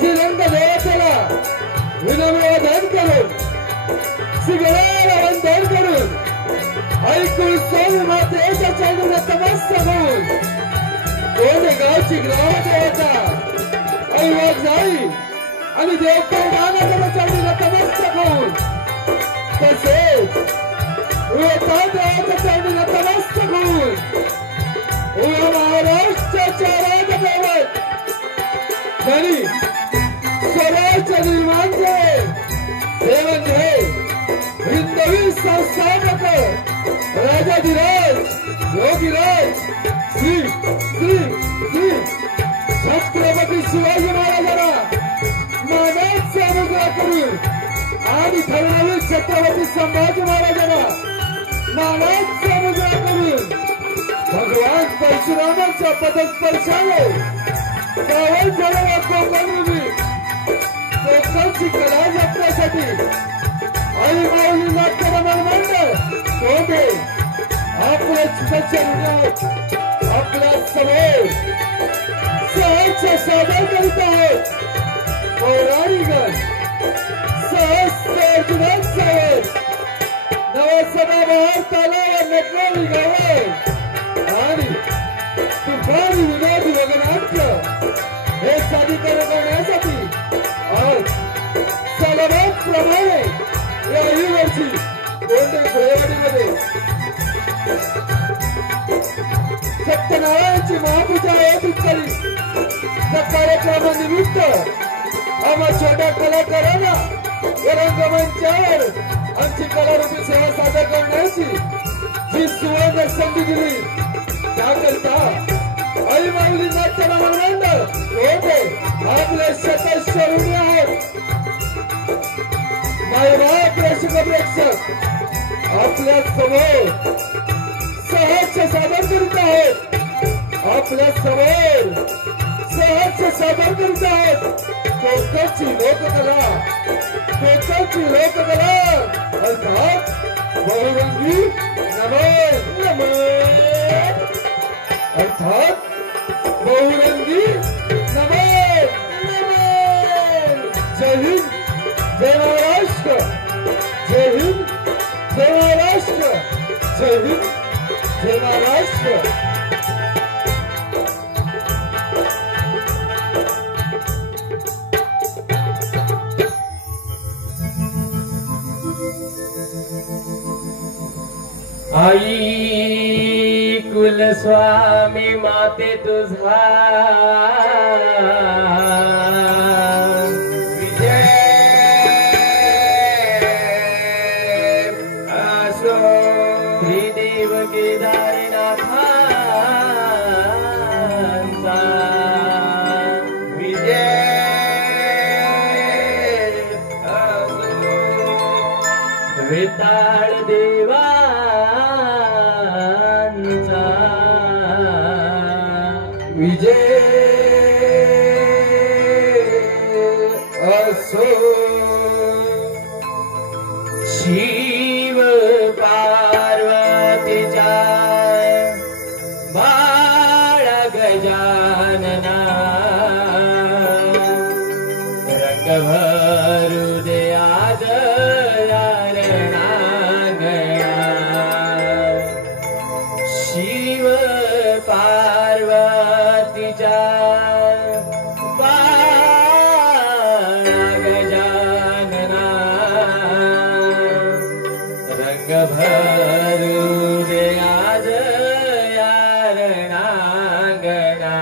श्रीरंग देवतेला विनम्रवंदन करून श्रीगणाला वंदन करून ऐकून स्वामी मातेच्या चरणी नतमस्तक होऊन दोन्ही गावची ग्रामदेवता ऐवज जाई आणि देवतांना चरणी नतमस्तक होऊन तसेच देवाच्या चरणी नतमस्तक होऊन महाराष्ट्राच्या राजभवन धनी स्वराज्य निर्माण केले देवंद्रे हिंदवी संस्थापक राजाधिराज योगीराज श्री श्री श्री छत्रपती शिवाजी महाराजांना मानाचा अनुग्रह करून आणि धर्मवीर छत्रपती संभाजी महाराजांना मानाचा अनुग्रह करून भगवान परशुरामांच्या पदस्पर्शाने गावात झालेल्या कोकणभूमी कोकणची कला जपण्यासाठी आई माऊली नाट्यरमण मंडळ कोठे आपल्या आपल्या समोर सहज सादर करीत आहेत पौराणिक सहस्त्र अर्जुनांसह नवसभा भारताला नटलेली गावे आणि तुफानी विनोदी वगनाट्य हे सादरीकरण करण्यासाठी आज सलमान प्रमाणे याही वर्षी गोंडे घोडेवाडीमध्ये सत्यनारायणची महापूजा आयोजित केली. त्या कार्यक्रमानिमित्त आम्हा छोट्या कलाकारांना या रंगमंचावर आमची कलारूपी सेवा सादर करण्याची जी सुवर्ण संधी दिली त्याकरता आई माऊली नाट्यरमण मंडळ कोठे आपले शतस्य ऋणी आहेत. मायबाप प्रेक्षक आपल्या समोर सहज सादर करीत आहेत. आपल्या समोर सहज सादर करीत आहेत कोकणची लोककला अर्थात बहुरंगी नमन अर्थात बहुरंगी नमन. जय हिंद जय महाराष्ट्र जय हिंद जय महाराष्ट्र जय हिंद जय महाराष्ट्र. आई कुलस्वामी माते तुझा विजय असो. श्रीदेव केदारनाथांचा विजय असो. वेताळ देवा विजय असो. शिव पार्वतीच्या बाळा गजानना रंग भरू दे आज यारणा गया. शिव पार्वतीच्या बाळा गजानना रंग भरू दे आज यारणा गणा.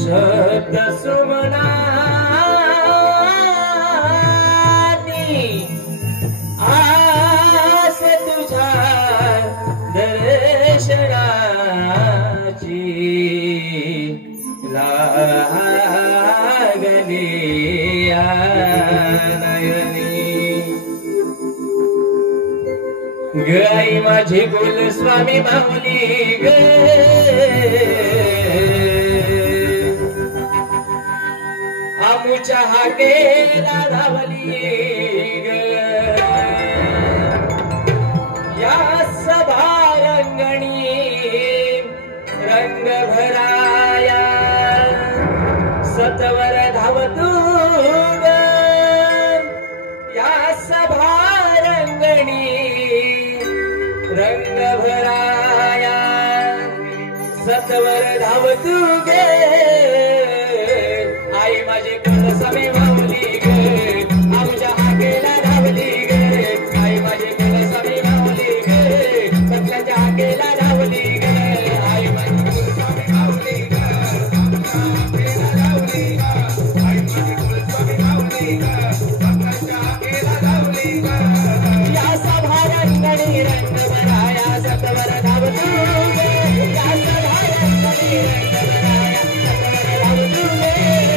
शब्द सुमनानी आस तुझ्या दर्शनाची लागली या नयनी ग आई माझी कुलस्वामी माऊली ग आमुच्या हाकेला धावली ग या सभारंगणी रंग भराया सतवर धावतू ग या सभारंगणी रंग भराया सतवर धावतू गे आई माझी कुलस्वामी माऊली गे आमच्या हाकेला धावली गे आई माझी कुलस्वामी माऊली गे सगळ्याच्या हाकेला धावली गे आई माझी कुलस्वामी माऊली गे आमच्या हाकेला धावली गे आई माझी कुलस्वामी माऊली गे सगळ्याच्या हाकेला धावली गे या सभारंगणी रंग भराया सतवर धावतू गे या सभारंगणी रंग भराया सतवर धावतू गे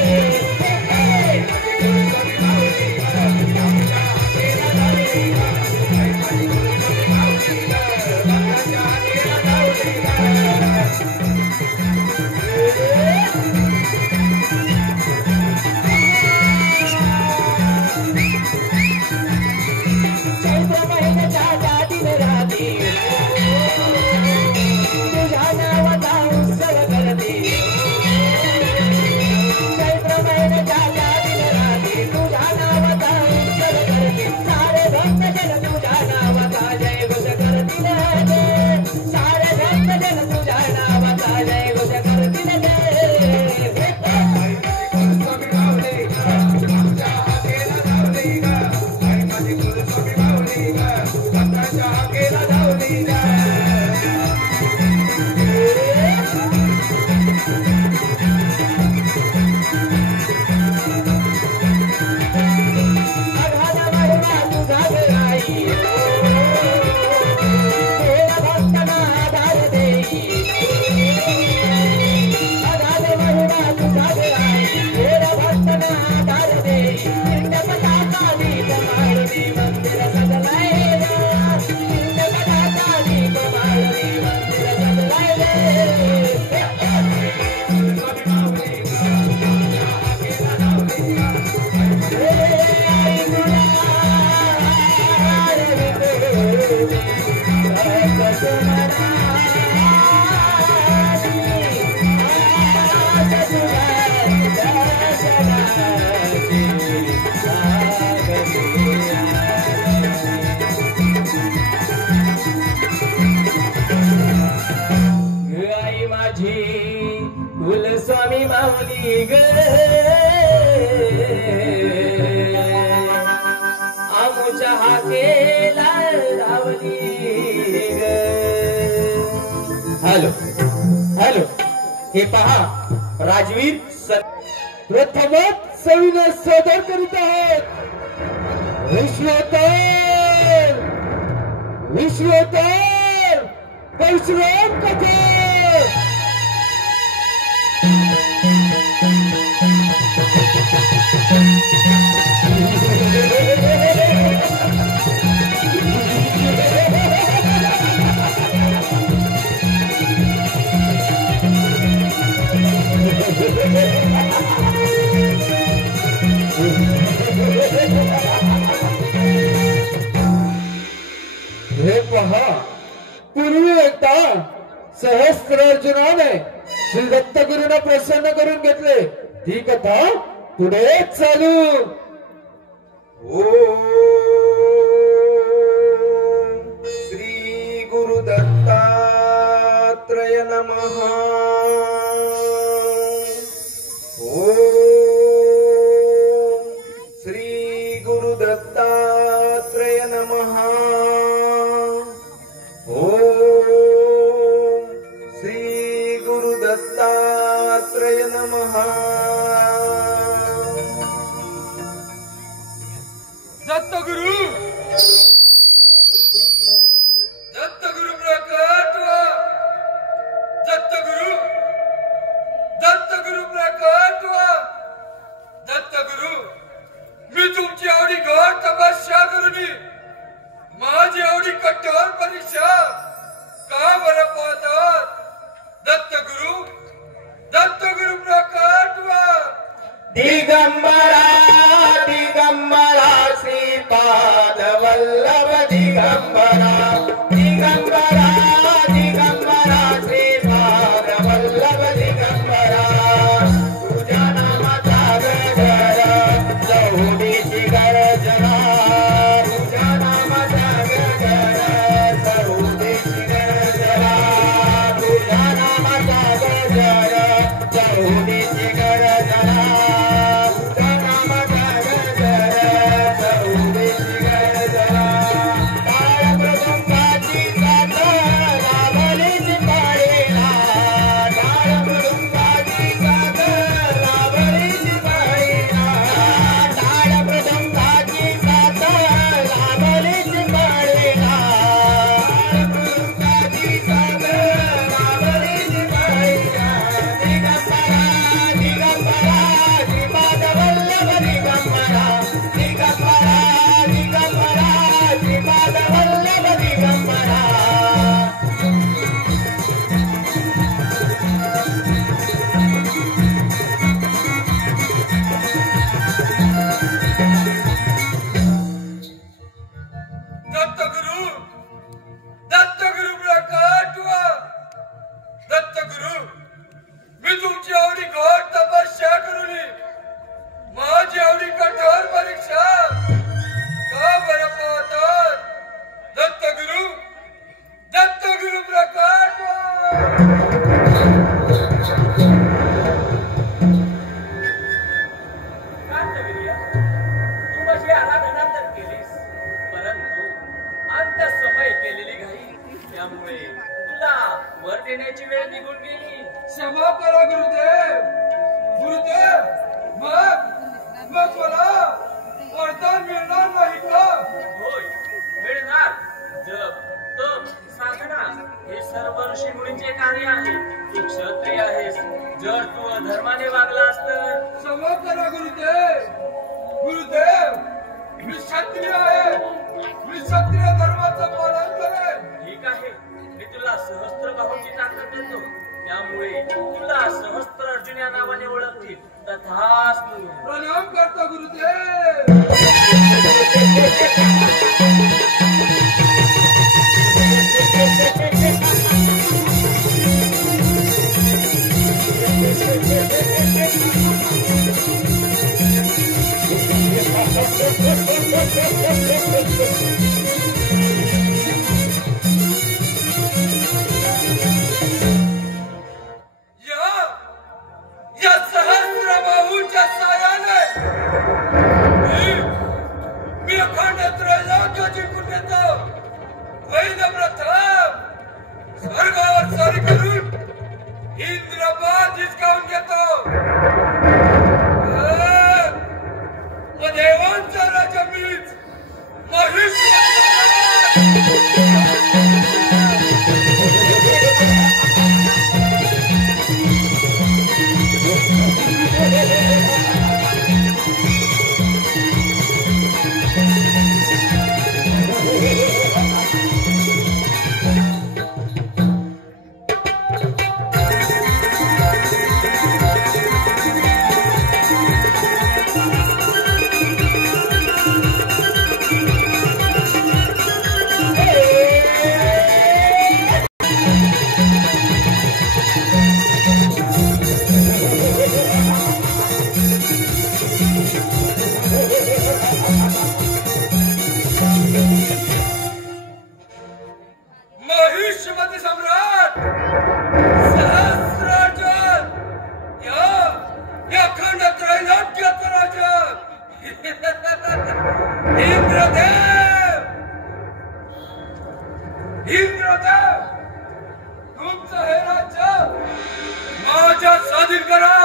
कुलस्वामी माऊली ग आमुच्या हाकेला धावली ग हॅलो हॅलो हे पहा राजवीर प्रथमच सविनय सादर करीत आहेत विश्वोत्तर परशुराम कथा हे पहा पूर्वी एकदा सहस्त्रार्जुनाने श्री दत्तगुरूंना प्रसन्न करून घेतले ती कथा पुढे चालू श्री गुरु दत्तात्रय नमः श्री गुरु दत्तात्रय नमः श्री गुरु दत्तात्रय नमः दत्तगुरु प्रकट व्हा. दत्तगुरु प्रकट व्हा. दत्तगुरु मी तुमची एवढी घोर तपस्या करून माझी एवढी कठोर परीक्षा का बरं पाहतात. दत्तगुरु प्रकट व्हा. दिगंबरा दिगंबरा श्रीपाद वल्लभ दिगंबरा दिगंबरा दिगंबरा श्रीपाद वल्लभ दिगंबरा तुझ्या नामाचा गजर चौडीची गर्जना तुझ्या नामाचा गजर चौडीची गर्जना तुझ्या नामाचा गजर चौडीची गर्जना क्षमा करा गुरुदेव. मग मला वरदान मिळणार नाही का. होय मिळणार. जप तप साधना हे सर्व ऋषी मुनींचे कार्य आहे. तू क्षत्रिय आहेस. जर तू अधर्माने वागलास तर क्षमा करा गुरुदेव मी क्षत्रिय आहे. मी क्षत्रिय धर्माचं पालन करेन. ठीक आहे. मी तुला सहस्त्र बाहूची ताकद देतो. त्यामुळे तुला सहस्त्र अर्जुन या नावाने ओळखतील. तथास्तु. प्रणाम करतो गुरुदेव. या सहस्र बाहूच्या सायाने मी अखंड त्रैलोक्य जिंकून घेतो. वैद प्रथम स्वर्गावर स्वारी करून इंद्रपाद हिसकावून घेतो. देवांचा राजा मीच महिष्मती. महिष्मती सम्राट सहस्रार्जुन या अखंड त्रैलोक्याचा राजा इंद्रदेव तुमचं हे राज्य माझ्या स्वाधीन करा.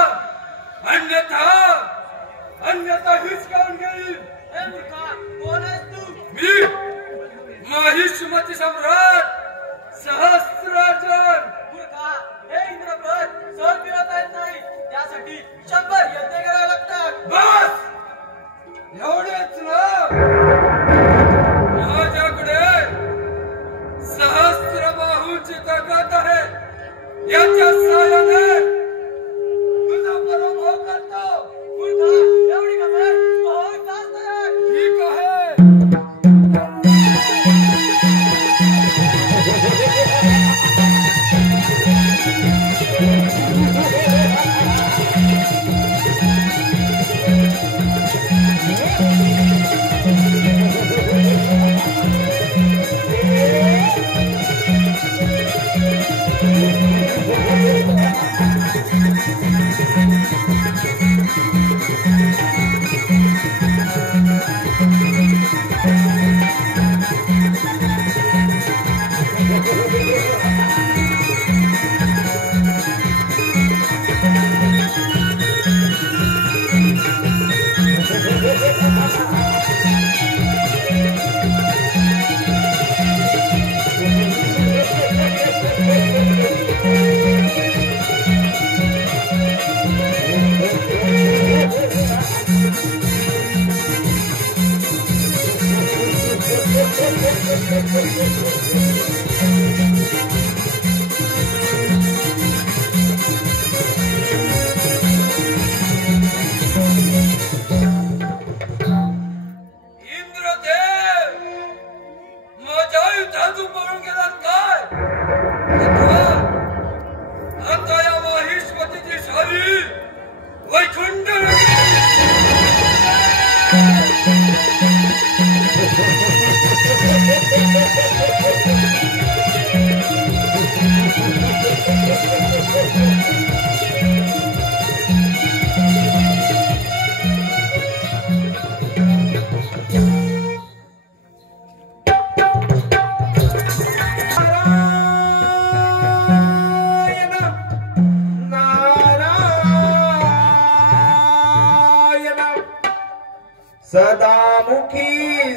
सदामुखी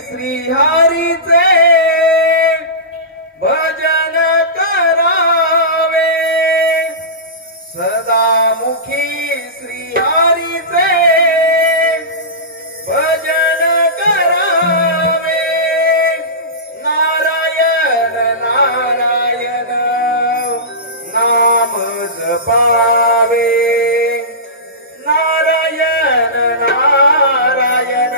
श्रीहरीचे भजन करावे, सदामुखी श्रीहरीचे भजन करावे, नारायण नारायण नाम जपावे, नारायण नारायण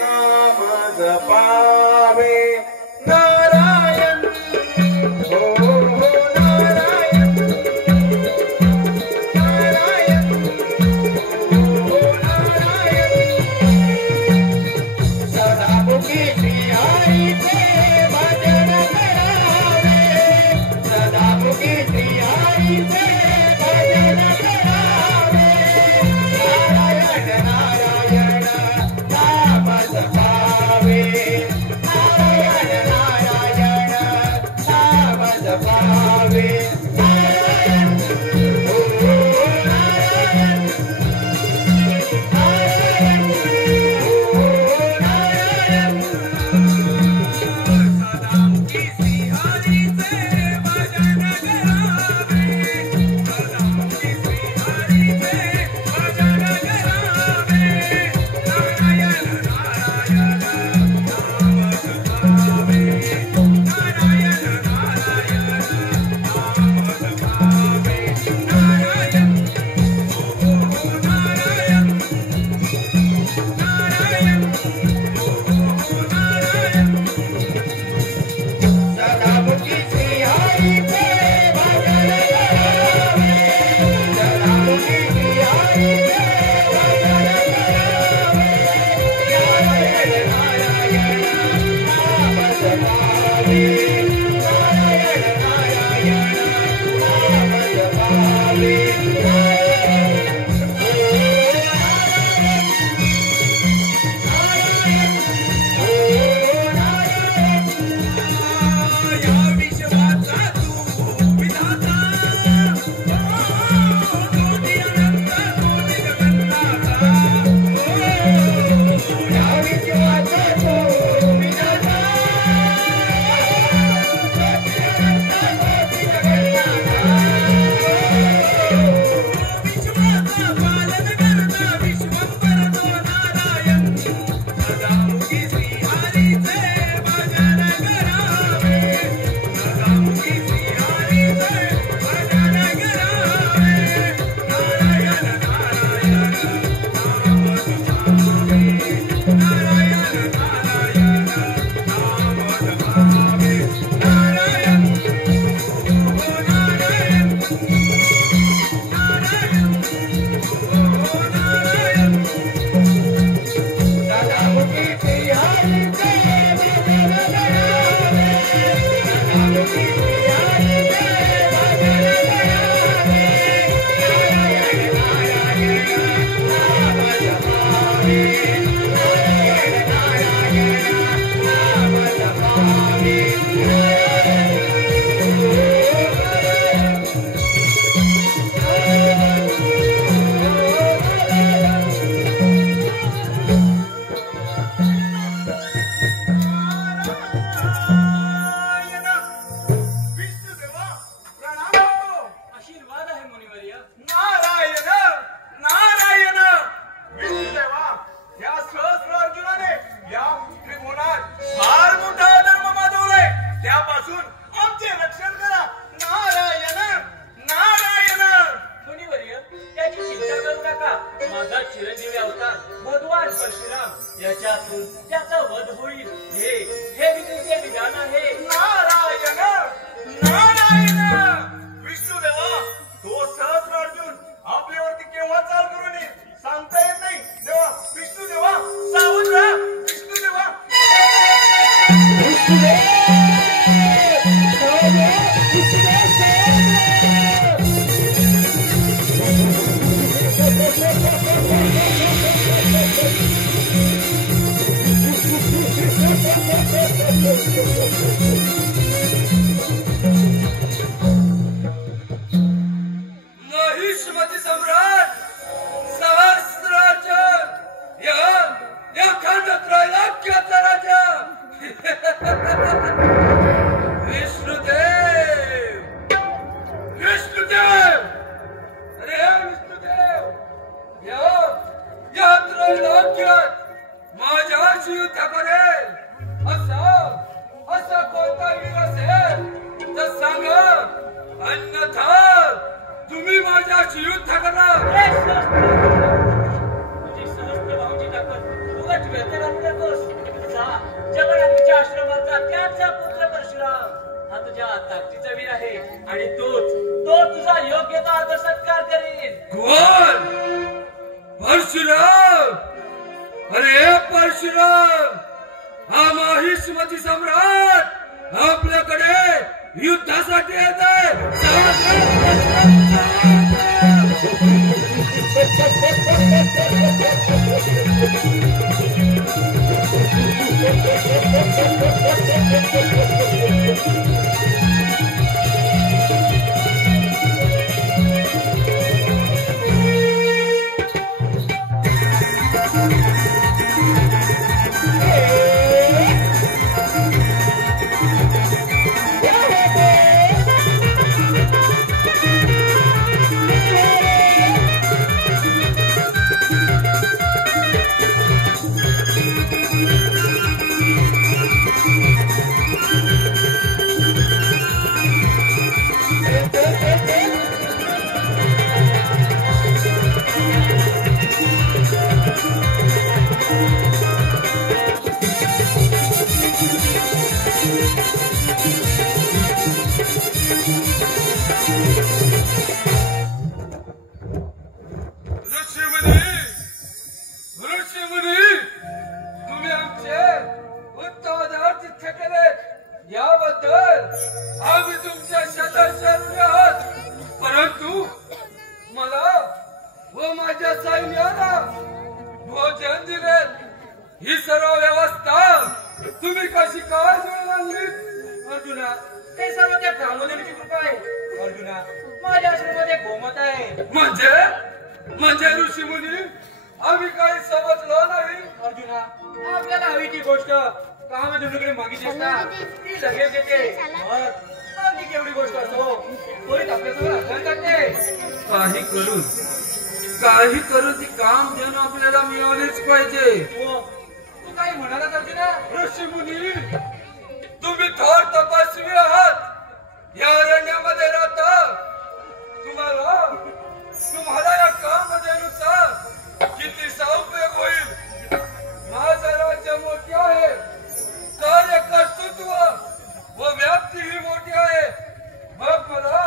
नाम जपावे, नारायण हो हो नारायण, नारायण हो नारायण, सदामुखी श्रीहरीचे भजन करावे, सदामुखी श्रीहरीचे भजन करावे, नारायण नारायण नाम जपावे, नारायण नारायण नाम जपावे, नारायण हो नारायण, नारायण हो नारायण, सदामुखी श्रीहरीचे भजन करावे, सदामुखी श्रीहरीचे भजन करावे, नारायण नारायण नाम जपावे, नारायण नारायण नाम जपावे, नारायण हो नारायण, नारायण हो नारायण, सदामुखी श्रीहरीचे भजन करावे, सदामुखी श्रीहरीचे भजन करावे, नारायण नारायण नाम जपावे, नारायण नारायण नाम जपावे, नारायण हो नारायण, या विश्वाचा तू विधाता, कोटी अनंत कोटी जगन्नाथा, या विश्वाचा तू विधाता, कोटी अनंत कोटी जगन्नाथा, विश्वाचा पालन करता विश्वंभर तो नारायण, सदामुखी श्रीहरीचे भजन करावे, सदामुखी श्रीहरीचे भजन करावे, नारायण नारायण नाम जपावे, नारायण नारायण नाम जपावे, नारायण हो नारायण, नारायण हो नारायण, सदामुखी श्रीहरीचे भजन करावे, सदामुखी श्रीहरीचे भजन करावे, नारायण नारायण नाम जपावे, नारायण नारायण नाम जपावे, नारायण हो नारायण, नारायण विष्णुदेवा प्रणाम, आशीर्वाद आहे मुनिवर्य. नारायण नारायण, विष्णुदेवा या सहस्र अर्जुनाने या त्रिभुवनात फार मोठा धर्म माजवलाय, त्यापासून आमचे रक्षण करा, नारायण नारायण. मुनिवर्य, त्याची चिंता करू नका. माझा चिरंजीवी अवतार भगवान परशुराम याच्यातून त्याचा वध होईल, हे विधीचे विधान आहे. नारायण नारायण, विष्णुदेवा तो सहस्र अर्जुन आपल्यावरती केव्हा चाल करून येईल सांगता येत नाही. देवा विष्णुदेवा सावध राहा, विष्णुदेवा. सादर सत्कार करीन. कोण? परशुराम. अरे परशुराम, हा माहिष्मती सम्राट आपल्याकडे युद्धासाठी येत आहे. म्हणजे ऋषी मुनी आम्ही काही समजलो नाही. अर्जुना, आपल्याला हवी ती गोष्ट कामामध्ये दुसरीकडे मागितलीस ना ती लगेच येते. मग ती केवढी गोष्ट असो त्वरित आपल्यासमोर आगमन करते. काही करून ती काम देणं आपल्याला मिळवलेच पाहिजे. तू काही म्हणालास अर्जुना? ऋषी मुनी, तुम्ही थोर तपस्वी आहात. या अरण्यामध्ये राहता. तुम्हाला या कामधेनुचा कितीचा उपयोग होईल. माझं राज्य मोठे आहे, कार्य कर्तृत्व व व्याप्ती ही मोठी आहे. मग मला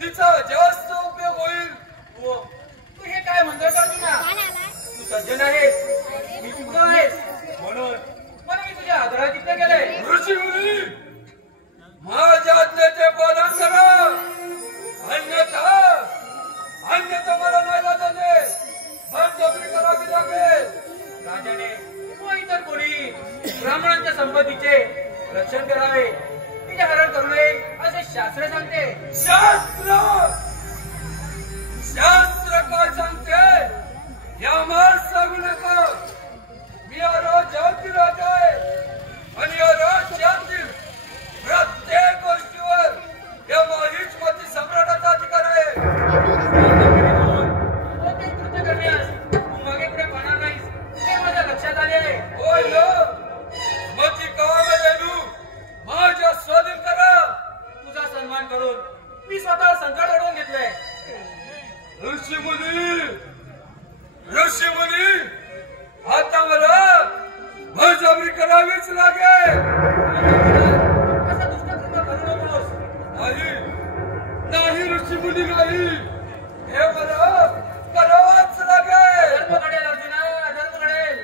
तिचा जास्त उपयोग होईल. तू हे काय म्हणतोस अर्जुना? तू सज्जन आहेस, मी सुद्धा आहेस, म्हणून मी तुझ्या आदरात तिथे गेले. ऋषी मुनी, माझ्या आज्ञेचे पालन करा. अन्यथा मला नाही जाणे बळजबरी करावी लागेल. राजाने व इतर कोणी ब्राह्मणांच्या संपत्तीचे रक्षण करावे, तिचे हरण करू नये असे शास्त्र सांगते. शास्त्र काय सांगते यावर सांगू नका. मी या राज्यातील राजा आहे आणि या राज्यातील प्रत्येक गोष्टीवर या माहिष्मती सम्राटाचा अधिकार आहे. कोणते कृत्य करण्यास तू मागे पुढे पाहणार नाहीस हे माझ्या लक्षात आले आहे. होय ना, मती कामधेनू माझ्या स्वाधीन करा. तुझा सन्मान करून मी स्वतः संकट ओढवून घेतलंय. ऋषी मुनी, आता मला बळजबरी करावीच लागेल. असा दुष्टकर्म करू नकोस. नाही ऋषी मुनी, नाही. हे मला करावाच लागेल. धर्म घडेल अर्जुना, धर्म घडेल.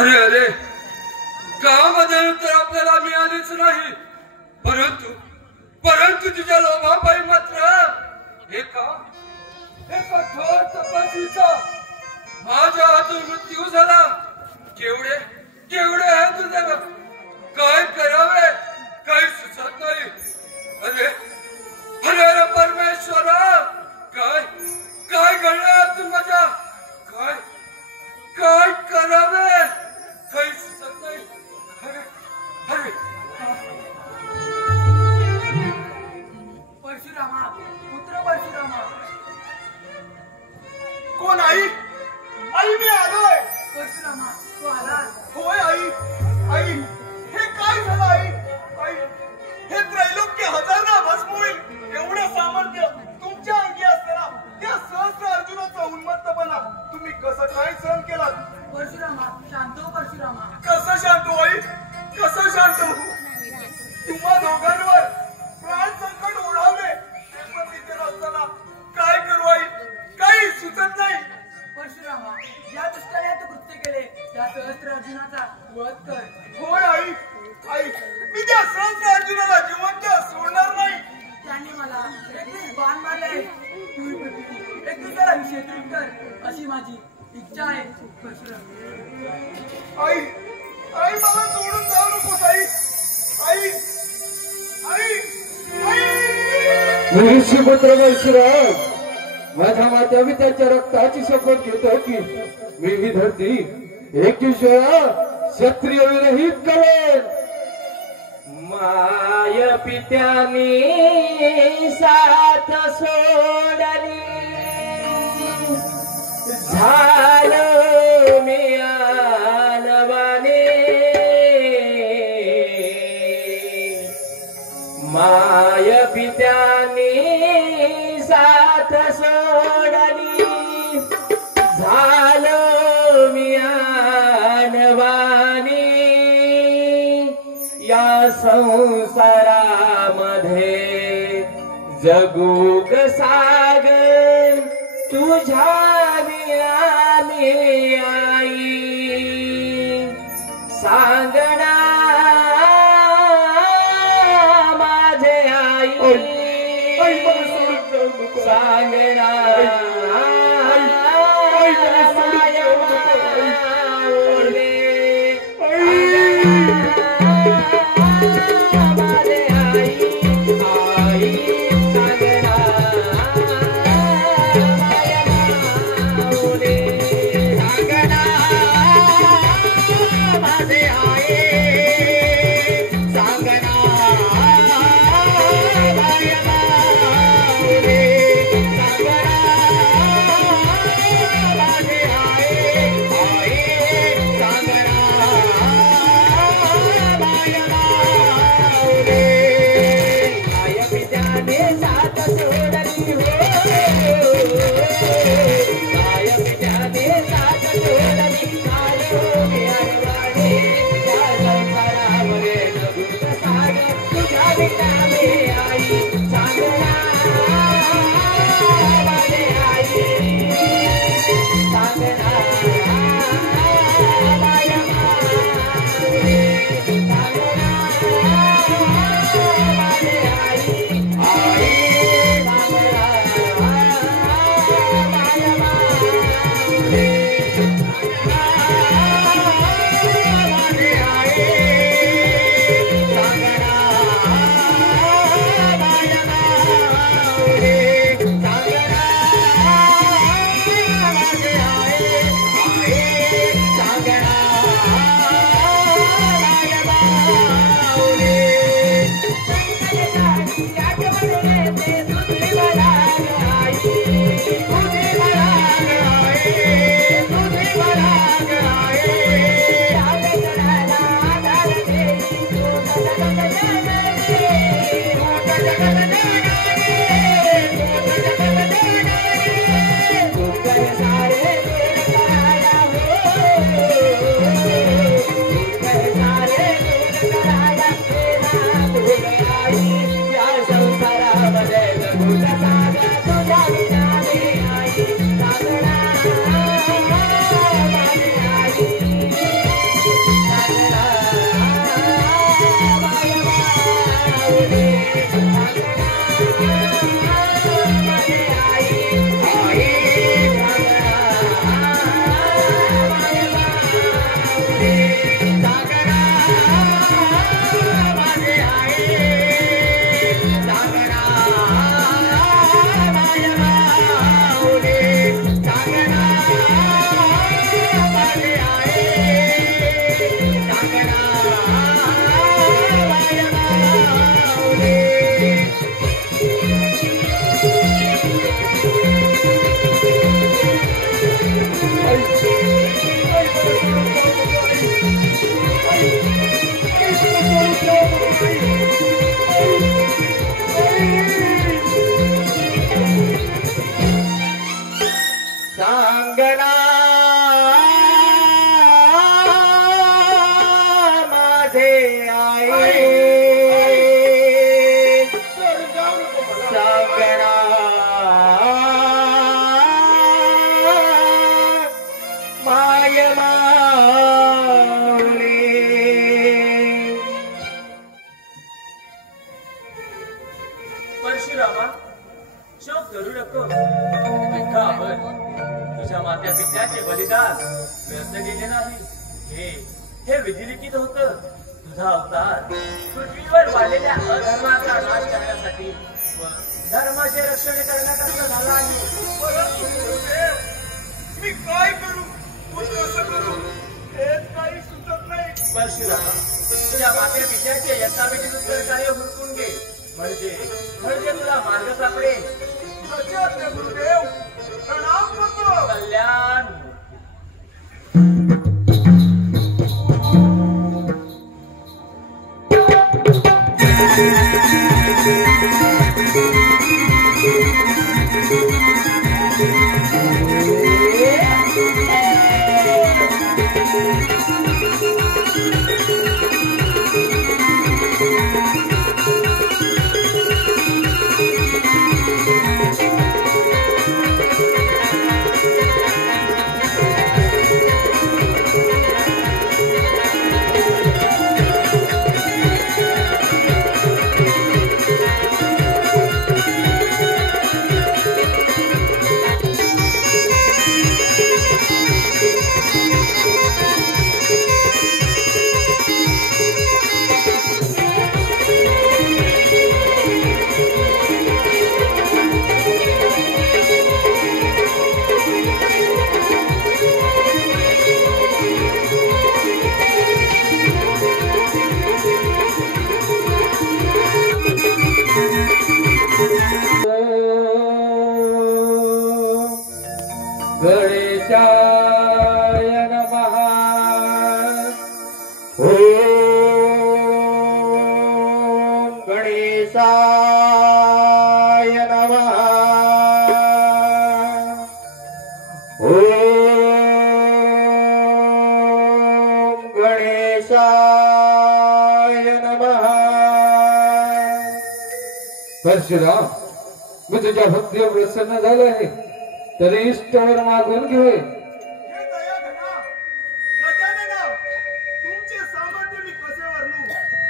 अरे अरे गावामध्ये तर आपल्याला मिळालीच नाही, परंतु तुझ्या लोभापायी मात्र एका कठोर तपस्वीचा माझ्या हातून मृत्यू झाला. केवढे आहे तुझे, काय करावे काही सुचत नाही. अरे अरे अरे परमेश्वरा, काय घडलं अजून माझ्या, काय करावे काही सुचत नाही. अरे परशुरामा, पुत्र परशुरामा. कोण आई? आई मी आलोय. परशुरामा तू आलास? होय आई. आई हे काय झालं आई? आई हे त्रैलोक्य हजारदा भस्म होईल एवढं सामर्थ्य तुमच्या अंगी असताना त्या सहस्र अर्जुनाचा उन्मत्तपणा तुम्ही कसं काय सहन केलात? परशुरामा शांत हो. परशुरामा कसं शांत हो आई, कसं शांत हो? तुम्हा दोघांवर प्राण संकट ओढावले ते पण तिथे नसताना काय करू आई, काही सुचत नाही. परशुरामा या दुष्टाने तू कृत्य केले त्या सहस्त्र अर्जुनाचा वध कर. होय आई. आई मी त्या सहस्र अर्जुनाला जिवंत सोडणार नाही. त्यांनी मला 21 बाण मारले. तू 21 अभिषेक कर अशी माझी इच्छा आहे. परशुरामा आई आई मला सोडून जाऊ नकोस आई. आई आई आई ऋषीपुत्र परशुराम, माझ्या मात्या मी त्याच्या रक्ताची शपथ घेतो की मी विधरती 21 वेळा क्षत्रिय विरहित करेन. माय पित्यानी साथ सोडली, झालं मी आनवाने. माय पित्यानी साथ सोडली, झालं मी आनवाने. या संसारामध्ये जगू कसाग तुझ्या वियाने आई. सांगणा माझे आई, सांगणा माझे तुझा अवतार पृथ्वीवर वाढलेल्या अधर्माचा नाश करण्यासाठी व धर्माचे रक्षण करण्याकरता झाला आहे. परंतु गुरुदेव, मी काय करू व कसं करू हेच काही सुचत नाही. परशुरामा, तुझ्या माते पित्याचे यथाविधी कार्य हुडकून घे, म्हणजे तुला मार्ग सापडेल. आचार्य गुरुदेव, प्रणाम करतो. कल्याण. गणेशाय नमः. ओम गणेशाय नमः. ओम गणेशाय नमः. परशुराम, मी तुझ्या भक्तीवर प्रसन्न झालो आहे, तरी इष्टवर मागून घे. हे दयाघना, गजानना, तुमचे सामर्थ्य मी कसे वर्णू.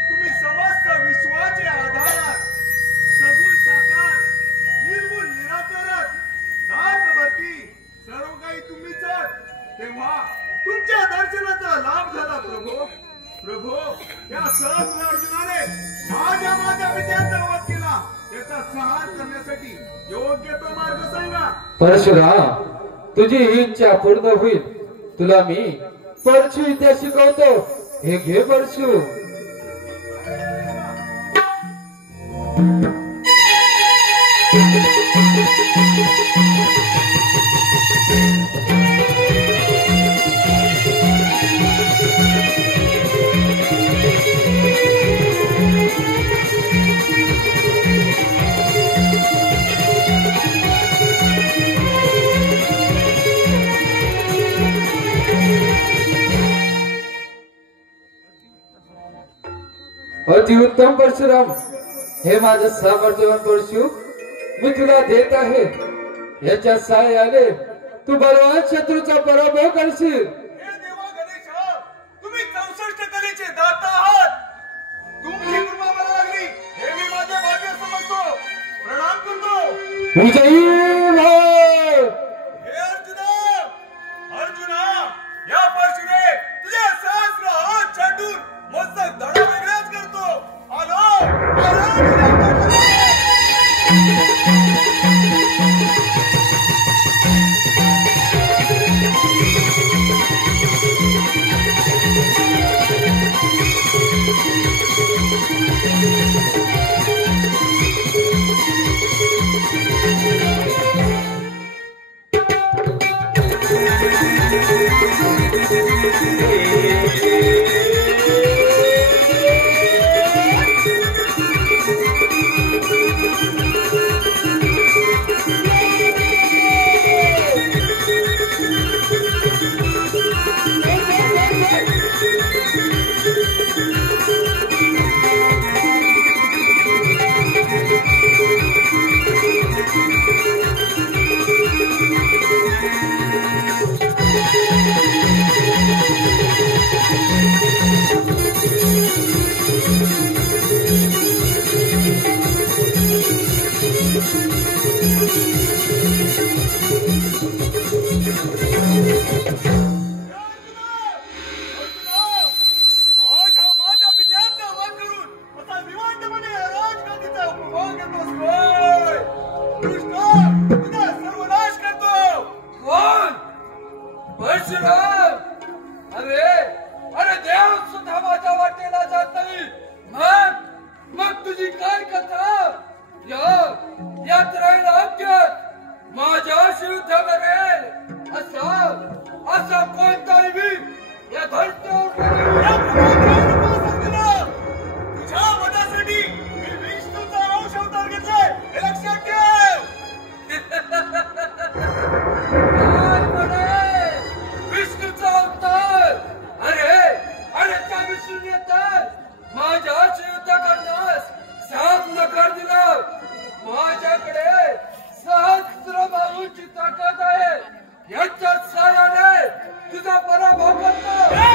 तुम्ही समस्त विश्वाचे आधार, सगुण साकार, निर्गुण निराकार, दानवर्ती, सर्व काही तुम्हीच. तेव्हा तुमच्या दर्शनाचा लाभ झाला प्रभू. प्रभू, या सहस्र अर्जुनाने माझ्या पित्याचा वध केला. त्याचा संहार करण्यासाठी योग्य तो मार्ग सांगा. परशुराम, तुझी ही इच्छा पूर्ण होईल. तुला मी परशु विद्या शिकवतो. हे घे परशु. अतिउत्तम परशुराम, हे माझं सामर्थ्यवान परशु मी तुला देत आहे. याच्या सहाय्याने तू बलवान शत्रूचा पराभव करशील. हे देवा गणेश, तुम्ही 64 कलेचे दाता आहात. तुमची कृपा मला लागली हे मी माझे भाग्य समजतो. प्रणाम करतो. विजयी भव. हे अर्जुना, या परशुने तुझे सहस्र हात छाटून मस्तक धडा वेगळाच करतो. आलो माझ्याशी युद्ध करण्यास साथ नकार दिला. माझ्याकडे सहस्र बाहूंची ताकद आहे. याच्या साह्याने तुझा पराभव करतो.